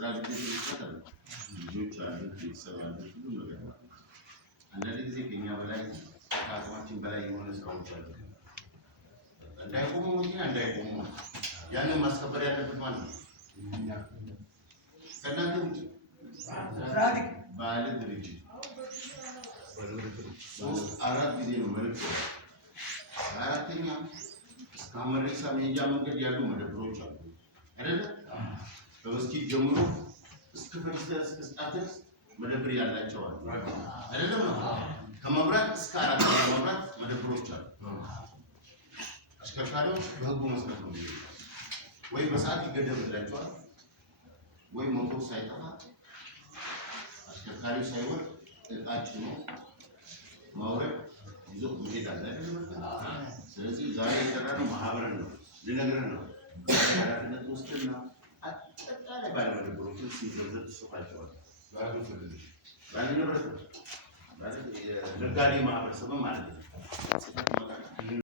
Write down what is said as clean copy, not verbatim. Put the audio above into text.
ስራ ግዴታ ይሰጣል። ልጆች አሉ፣ ቤተሰብ አሉ፣ ሁሉ ነገር ነው። አንዳንድ ጊዜ ከኛ በላይ ከአቅማችን በላይ የሆነ ስራዎች አሉ። እንዳይቆሙ እንዳይቆሙ ያንን ማስከበር ያለበት ማለት ነው። ከእናንተ ውጭ ባለ ድርጅት 3-4 ጊዜ ነው መልዕክት። አራተኛ እስከ አመሬሳ መሄጃ መንገድ ያሉ መደብሮች አሉ አይደለ? በመስጊድ ጀምሮ እስከ ክርስቲያን እስከ ስታተስ መደብር ያላቸው አሉ አይደለም? ከመብራት እስከ 4 መብራት መደብሮች አሉ። አሽከርካሪዎች በህጉ መሰረት ነው ወይ በሰዓት ይገደብላቸዋል ወይ ሞተር ሳይጠፋ አሽከርካሪው ሳይወርድ እቃጭኖ ማውረድ ይዞ መሄድ አለ አይደለም? ስለዚህ ዛሬ የጠራነው ማህበርን ነው ልነግርህ ነው። ኃላፊነት ወስደና አጠቃላይ ባለመደብሮችን ሲዘርዘር ጽፋቸዋል። ባለንብረት ነጋዴ ማህበረሰብ ማለት ነው።